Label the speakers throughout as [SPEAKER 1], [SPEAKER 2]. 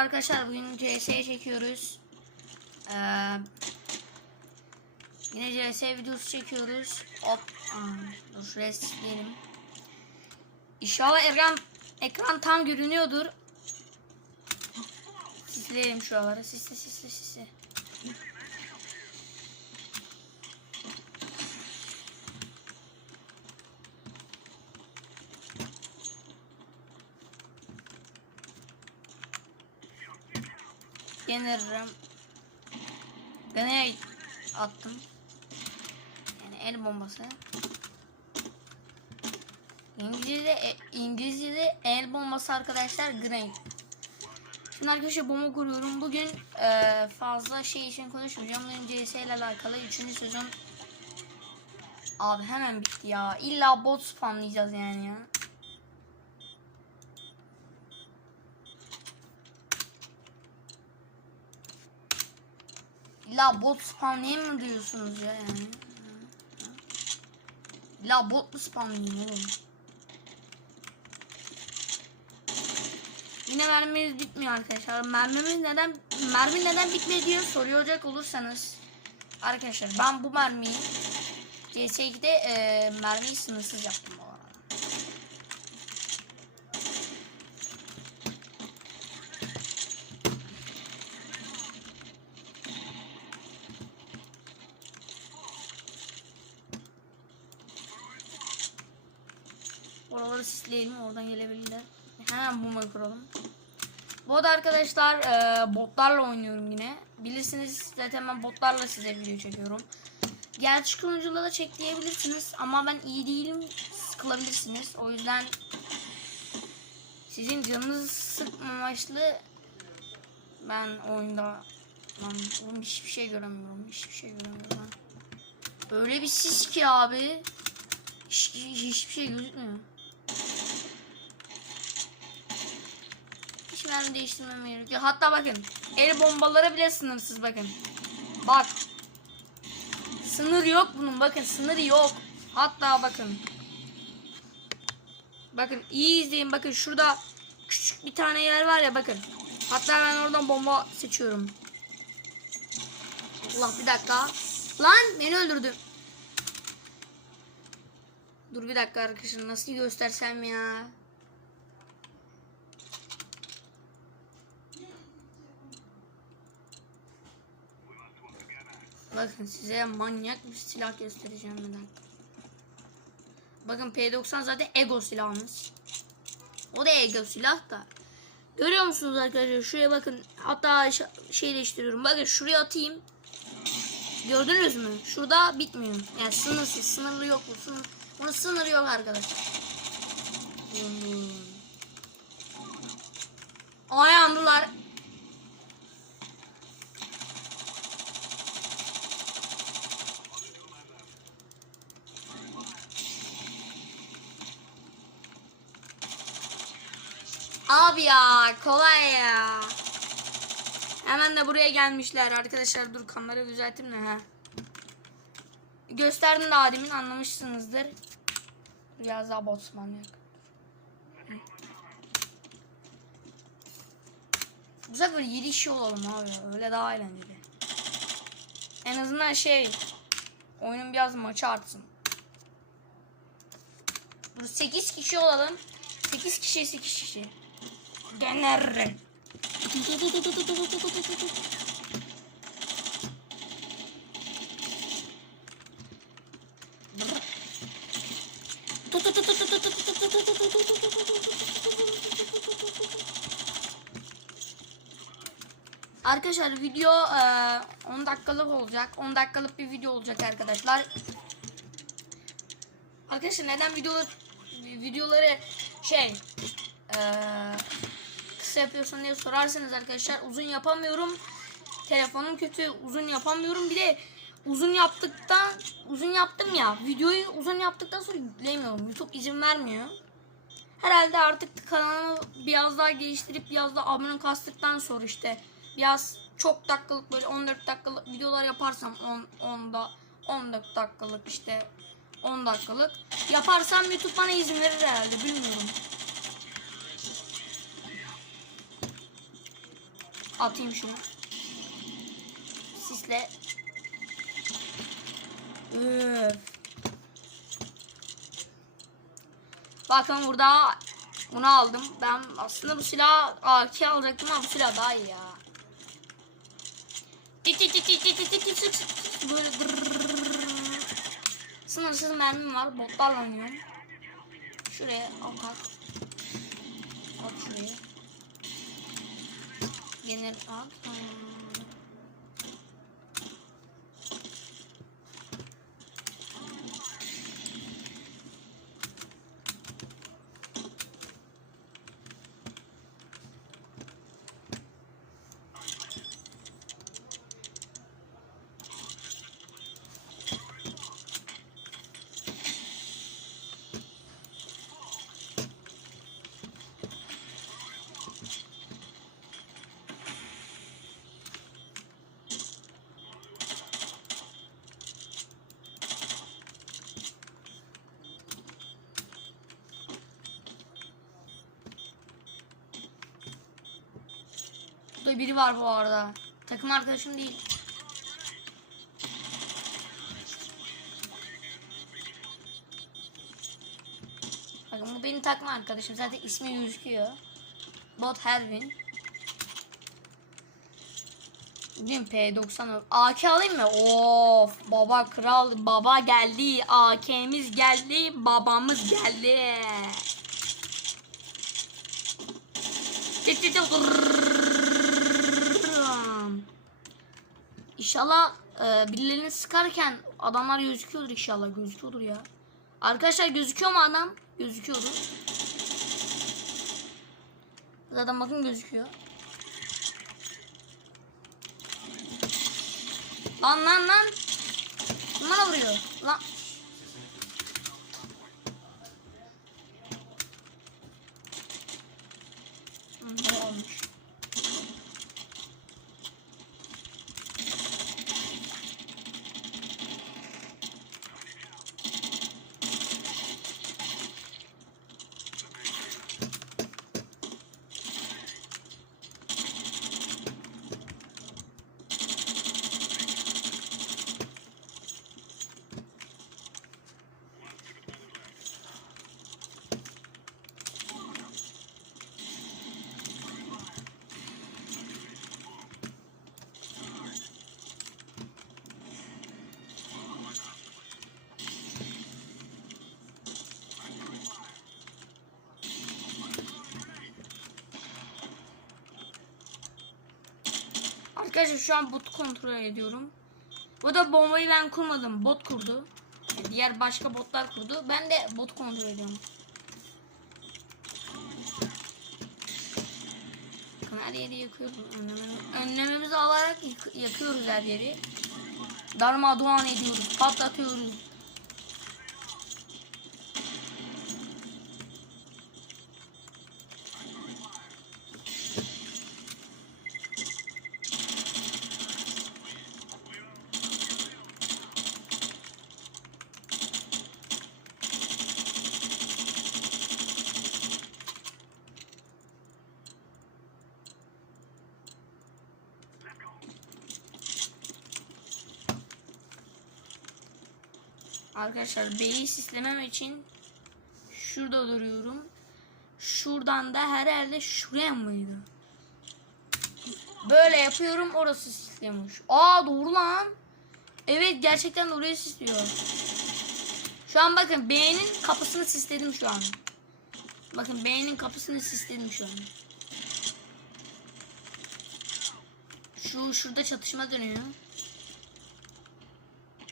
[SPEAKER 1] arkadaşlar bugün CS çekiyoruz. Ee, yine CS videosu çekiyoruz. Hop. Aa, dur sileyim. İnşallah ekran, ekran tam görünüyordur. Sisleyelim şuraları. Sisle sisle sisle. Yenirim. Grenade attım. Yani el bombası. İngilizce'de e, İngilizce'de el bombası arkadaşlar grenade. Şimdi arkadaşlar bomba kuruyorum. Bugün e, fazla şey için konuşmayacağım. Bugün CS ile alakalı 3. sezon Abi hemen bitti ya. İlla bot spamlayacağız yani ya. İlla bot spamlayayım mı diyorsunuz ya yani? İlla bot mu spamlayayım oğlum? Yine mermimiz bitmiyor arkadaşlar. Mermimiz neden mermi neden bitmiyor diye soruyor olursanız arkadaşlar ben bu mermiyi CS2'de e, mermiyi sınırsız yaptım bu arada. Oraları sisleyelim oradan gelebilirler. Hemen bombayı kuralım. Bu arada arkadaşlar e, botlarla oynuyorum yine. Bilirsiniz zaten ben botlarla size video çekiyorum. Gerçek oyuncularla da çek diyebilirsiniz ama ben iyi değilim sıkılabilirsiniz. O yüzden sizin canınızı sıkmamaçlı ben oyunda lan oğlum hiçbir şey göremiyorum. Hiçbir şey göremiyorum ben. Öyle bir sis ki abi. Hiç, hiçbir şey gözükmüyor. Mermi değiştirmeme gerek yok. Hatta bakın el bombaları bile sınırsız bakın. Bak. Sınır yok bunun bakın sınır yok. Hatta bakın. Bakın iyi izleyin bakın şurada küçük bir tane yer var ya bakın. Hatta ben oradan bomba seçiyorum. Allah bir dakika. Lan beni öldürdü. Dur bir dakika arkadaşlar nasıl göstersem ya. Bakın size manyak bir silah göstereceğim dakika. Bakın P90 zaten ego silahımız. O da ego silah da. Görüyor musunuz arkadaşlar? Şuraya bakın. Hatta şey değiştiriyorum. Bakın şuraya atayım. Gördünüz mü? Şurada bitmiyor. Yani sınırsız. Sınırlı yok bu. Sınır, bunun sınırı yok arkadaşlar. Ay Abi ya kolay ya. Hemen de buraya gelmişler arkadaşlar. Dur kamera düzelteyim de ha. Gösterdim daha demin anlamışsınızdır. Biraz daha botsman yok. Bu sefer 7 kişi olalım abi. Öyle daha eğlenceli. En azından şey oyunun biraz maçı artsın. Dur 8 kişi olalım. 8 kişi 8 kişi. Dener. Arkadaşlar video e, 10 dakikalık olacak. 10 dakikalık bir video olacak arkadaşlar. Arkadaşlar neden videoları videoları şey e, kısa yapıyorsun diye sorarsanız arkadaşlar uzun yapamıyorum. Telefonum kötü uzun yapamıyorum. Bir de uzun yaptıktan uzun yaptım ya videoyu uzun yaptıktan sonra yükleyemiyorum. YouTube izin vermiyor. Herhalde artık kanalımı biraz daha geliştirip biraz daha abone kastıktan sonra işte biraz çok dakikalık böyle 14 dakikalık videolar yaparsam 10 10'da 14 dakikalık işte 10 dakikalık yaparsam YouTube bana izin verir herhalde bilmiyorum. Atayım şunu. Sisle. Bakın burada bunu aldım. Ben aslında bu silah AK alacaktım ama bu silah daha iyi ya. Böyle Sınırsız mermim var. Botlarla oynuyorum. Şuraya atak. At şuraya. In general outcome. Burada biri var bu arada. Takım arkadaşım değil. Bakın bu benim takma arkadaşım. Zaten ismi gözüküyor. Bot Herwin. Değil mi? P90 AK alayım mı? Of baba kral baba geldi. AK'miz geldi. Babamız geldi. Tık tık tık. İnşallah e, birilerini sıkarken adamlar gözüküyordur inşallah. Gözüküyordur ya. Arkadaşlar gözüküyor mu adam? Gözüküyordur. Zaten bakın gözüküyor. Lan lan lan. Bana vuruyor? Lan. Arkadaşlar şu an bot kontrol ediyorum. Bu da bombayı ben kurmadım. Bot kurdu. Yani diğer başka botlar kurdu. Ben de bot kontrol ediyorum. Her yeri yakıyoruz. Önlememiz, önlememizi alarak yakıyoruz her yeri. Darmadağın ediyoruz. Patlatıyoruz. Arkadaşlar B'yi sislemem için şurada duruyorum. Şuradan da herhalde şuraya mıydı? Böyle yapıyorum orası sisliyormuş. Aa doğru lan. Evet gerçekten oraya sisliyor. Şu an bakın B'nin kapısını sisledim şu an. Bakın B'nin kapısını sisledim şu an. Şu şurada çatışma dönüyor.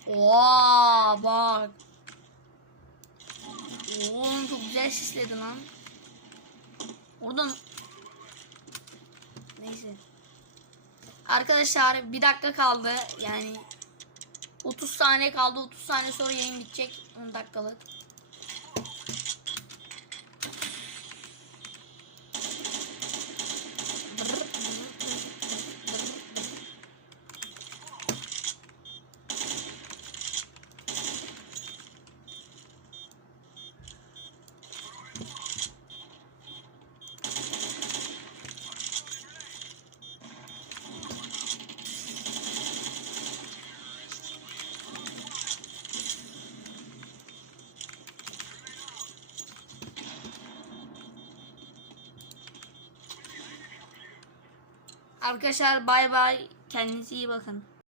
[SPEAKER 1] Oo bak. Oğlum çok güzel sisledi lan. Oradan Neyse. Arkadaşlar bir dakika kaldı. Yani 30 saniye kaldı. 30 saniye sonra yayın bitecek. 10 dakikalık. Arkadaşlar bay bay. Kendinize iyi bakın.